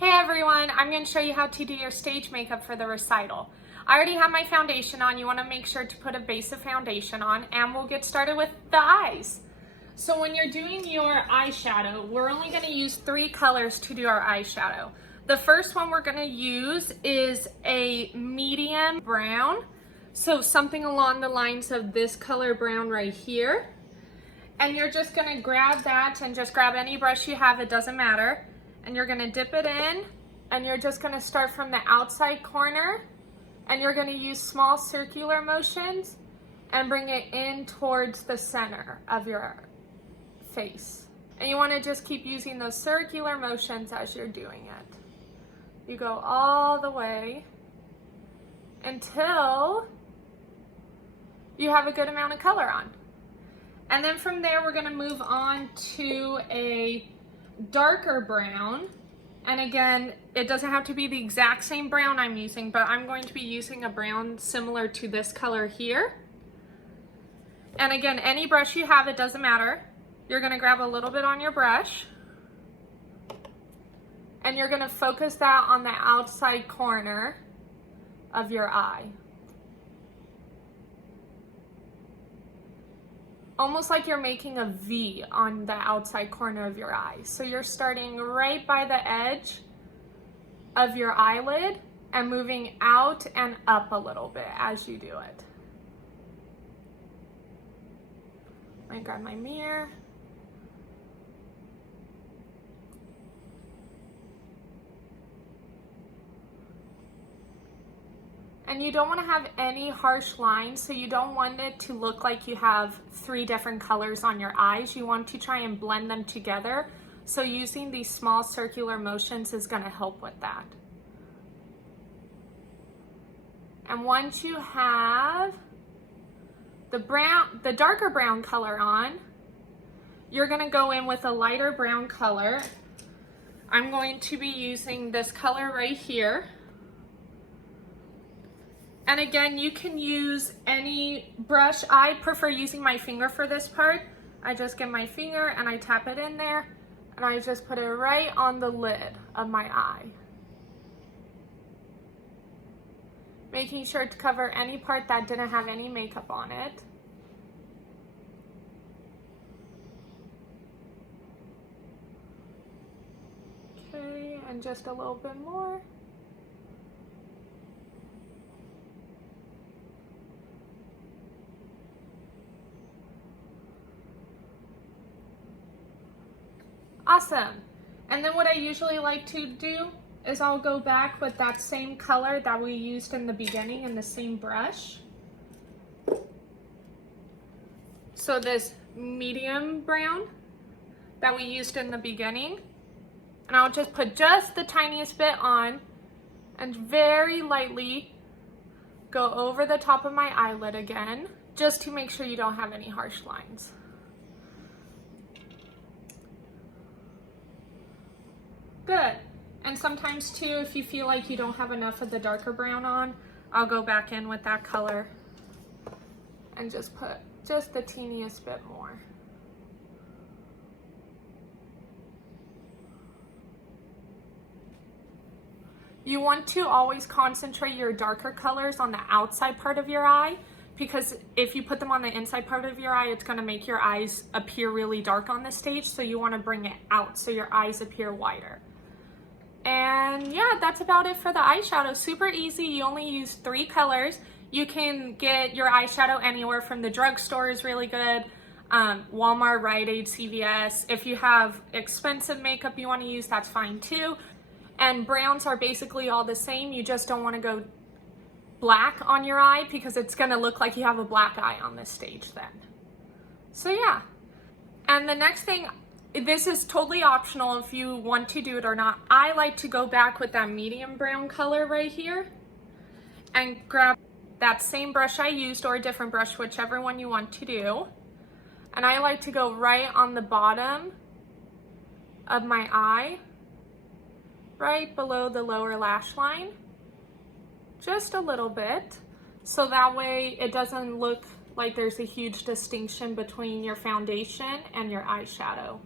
Hey everyone, I'm going to show you how to do your stage makeup for the recital. I already have my foundation on. You want to make sure to put a base of foundation on, and we'll get started with the eyes. So when you're doing your eyeshadow, we're only going to use 3 colors to do our eyeshadow. The first one we're going to use is a medium brown, so something along the lines of this color brown right here. And you're just going to grab that and just grab any brush you have, it doesn't matter. And you're going to dip it in, and you're just going to start from the outside corner, and you're going to use small circular motions and bring it in towards the center of your face. And you want to just keep using those circular motions as you're doing it. You go all the way until you have a good amount of color on. And then from there, we're going to move on to a darker brown. And again, it doesn't have to be the exact same brown I'm using, but I'm going to be using a brown similar to this color here. And again, any brush you have, it doesn't matter. You're going to grab a little bit on your brush, and you're going to focus that on the outside corner of your eye. Almost like you're making a V on the outside corner of your eye. So you're starting right by the edge of your eyelid and moving out and up a little bit as you do it. I grab my mirror. And you don't want to have any harsh lines, so you don't want it to look like you have 3 different colors on your eyes. You want to try and blend them together. So using these small circular motions is going to help with that. And once you have the darker brown color on, you're going to go in with a lighter brown color. I'm going to be using this color right here. And again, you can use any brush. I prefer using my finger for this part. I just get my finger and I tap it in there, and I just put it right on the lid of my eye. Making sure to cover any part that didn't have any makeup on it. Okay, and just a little bit more. Awesome. And then what I usually like to do is I'll go back with that same color that we used in the beginning and the same brush. So this medium brown that we used in the beginning. And I'll just put just the tiniest bit on and very lightly go over the top of my eyelid again, just to make sure you don't have any harsh lines. Good. And sometimes too, if you feel like you don't have enough of the darker brown on, I'll go back in with that color and just put just the teeniest bit more. You want to always concentrate your darker colors on the outside part of your eye, because if you put them on the inside part of your eye, it's going to make your eyes appear really dark on the stage. So you want to bring it out so your eyes appear wider. And yeah, that's about it for the eyeshadow. Super easy. You only use 3 colors. You can get your eyeshadow anywhere from the drugstore is really good. Walmart, Rite Aid, CVS. If you have expensive makeup you want to use, that's fine too. And browns are basically all the same. You just don't want to go black on your eye because it's going to look like you have a black eye on this stage then. So yeah. And the next thing, this is totally optional if you want to do it or not. I like to go back with that medium brown color right here and grab that same brush I used, or a different brush, whichever one you want to do. And I like to go right on the bottom of my eye, right below the lower lash line, just a little bit, so that way it doesn't look like there's a huge distinction between your foundation and your eyeshadow.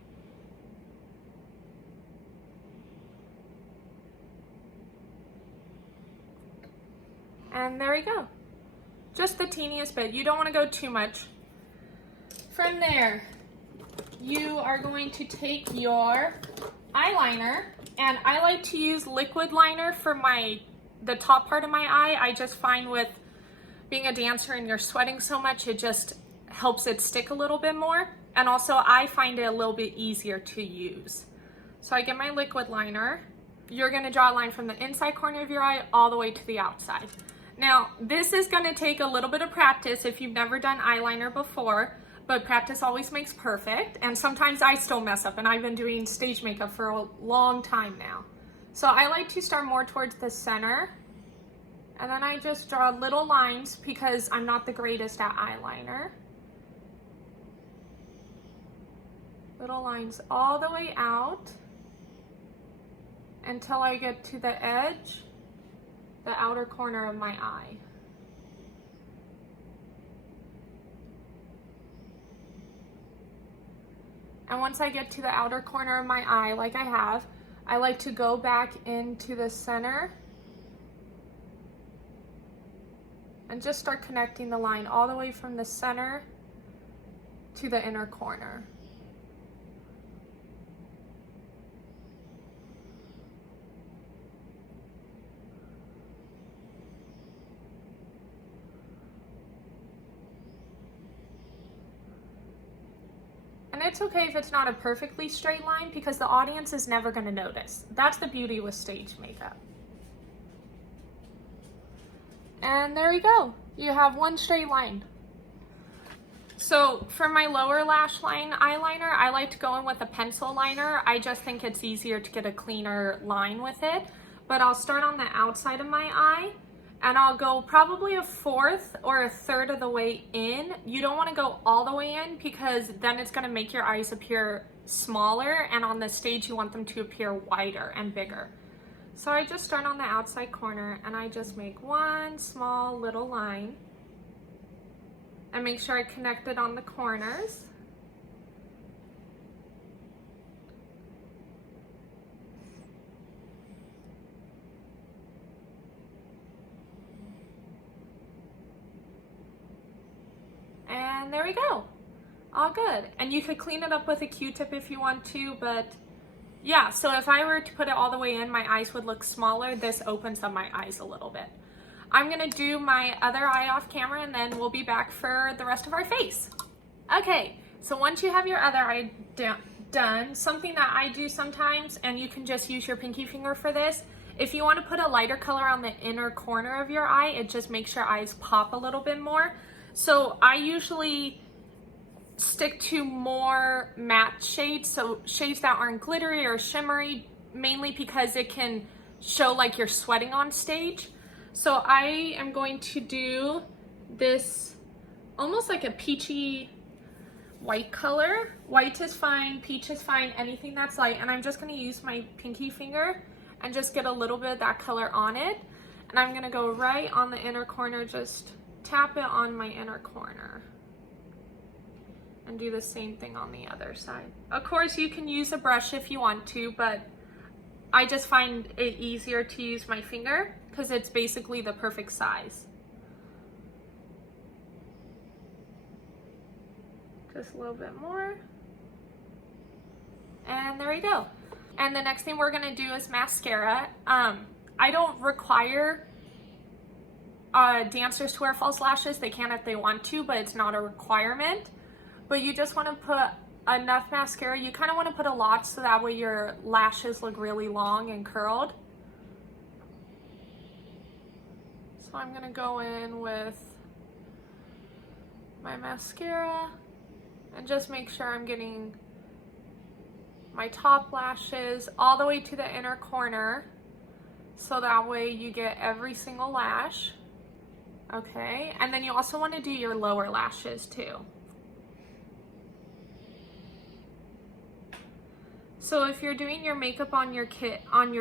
And there we go. Just the teeniest bit. You don't want to go too much. From there, you are going to take your eyeliner, and I like to use liquid liner for the top part of my eye. I just find with being a dancer and you're sweating so much, it just helps it stick a little bit more. And also I find it a little bit easier to use. So I get my liquid liner. You're gonna draw a line from the inside corner of your eye all the way to the outside. Now, this is gonna take a little bit of practice if you've never done eyeliner before, but practice always makes perfect. And sometimes I still mess up, and I've been doing stage makeup for a long time now. So I like to start more towards the center, and then I just draw little lines because I'm not the greatest at eyeliner. Little lines all the way out until I get to the edge, the outer corner of my eye. And once I get to the outer corner of my eye, like I have, I like to go back into the center and just start connecting the line all the way from the center to the inner corner. And it's okay if it's not a perfectly straight line because the audience is never going to notice. That's the beauty with stage makeup. And there we go. You have one straight line. So for my lower lash line eyeliner, I like to go in with a pencil liner. I just think it's easier to get a cleaner line with it. But I'll start on the outside of my eye, and I'll go probably a fourth or a third of the way in. You don't want to go all the way in because then it's going to make your eyes appear smaller, and on the stage you want them to appear wider and bigger. So I just start on the outside corner and I just make one small little line and make sure I connect it on the corners. And there we go. All good. And you could clean it up with a Q-tip if you want to, but yeah, so if I were to put it all the way in, my eyes would look smaller. This opens up my eyes a little bit. I'm gonna do my other eye off camera and then we'll be back for the rest of our face. Okay, so once you have your other eye done, something that I do sometimes, and you can just use your pinky finger for this, if you wanna put a lighter color on the inner corner of your eye, it just makes your eyes pop a little bit more. So I usually stick to more matte shades, so shades that aren't glittery or shimmery, mainly because it can show like you're sweating on stage. So I am going to do this almost like a peachy white color. White is fine, peach is fine, anything that's light. And I'm just gonna use my pinky finger and just get a little bit of that color on it. And I'm gonna go right on the inner corner, just tap it on my inner corner. And do the same thing on the other side. Of course, you can use a brush if you want to, but I just find it easier to use my finger because it's basically the perfect size. Just a little bit more. And there we go. And the next thing we're gonna do is mascara. I don't require dancers to wear false lashes. They can if they want to, but it's not a requirement. But you just want to put enough mascara. You kind of want to put a lot so that way your lashes look really long and curled. So I'm going to go in with my mascara and just make sure I'm getting my top lashes all the way to the inner corner so that way you get every single lash. Okay, and then you also want to do your lower lashes too. So if you're doing your makeup on your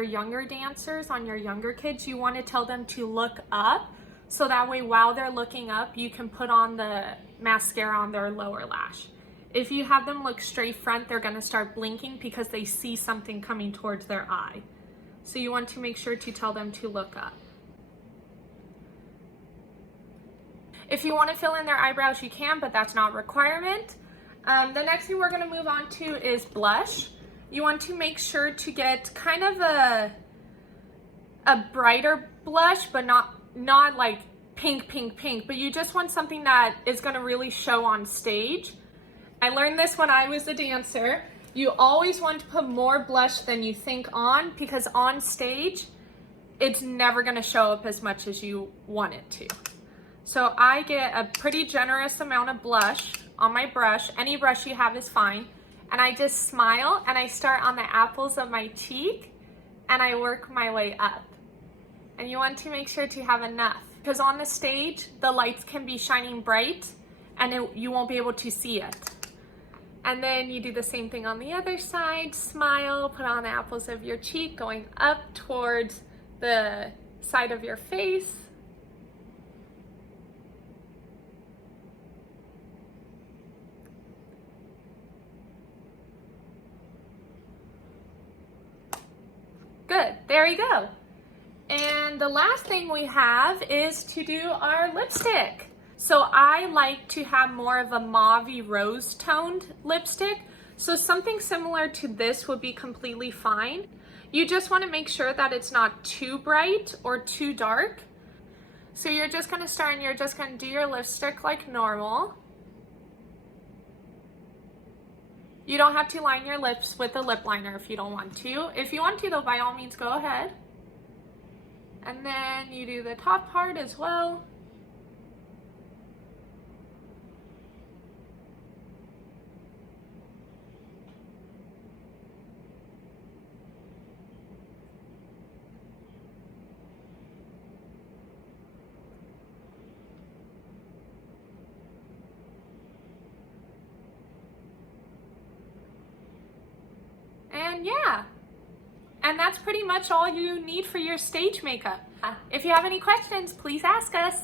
younger dancers, on your younger kids, you want to tell them to look up so that way while they're looking up, you can put on the mascara on their lower lash. If you have them look straight front, they're going to start blinking because they see something coming towards their eye. So you want to make sure to tell them to look up. If you want to fill in their eyebrows, you can, but that's not a requirement. The next thing we're going to move on to is blush. You want to make sure to get kind of a brighter blush, but not like pink, but you just want something that is going to really show on stage. I learned this when I was a dancer. You always want to put more blush than you think on, because on stage, it's never going to show up as much as you want it to. So I get a pretty generous amount of blush on my brush. Any brush you have is fine. And I just smile and I start on the apples of my cheek and I work my way up. And you want to make sure to have enough, because on the stage, the lights can be shining bright and you won't be able to see it. And then you do the same thing on the other side, smile, put on the apples of your cheek, going up towards the side of your face. Good, there we go. And the last thing we have is to do our lipstick. So I like to have more of a mauvey rose toned lipstick. So something similar to this would be completely fine. You just want to make sure that it's not too bright or too dark. So you're just going to start and you're just going to do your lipstick like normal. You don't have to line your lips with a lip liner if you don't want to. If you want to though, by all means, go ahead. And then you do the top part as well. And yeah. And that's pretty much all you need for your stage makeup. If you have any questions, please ask us.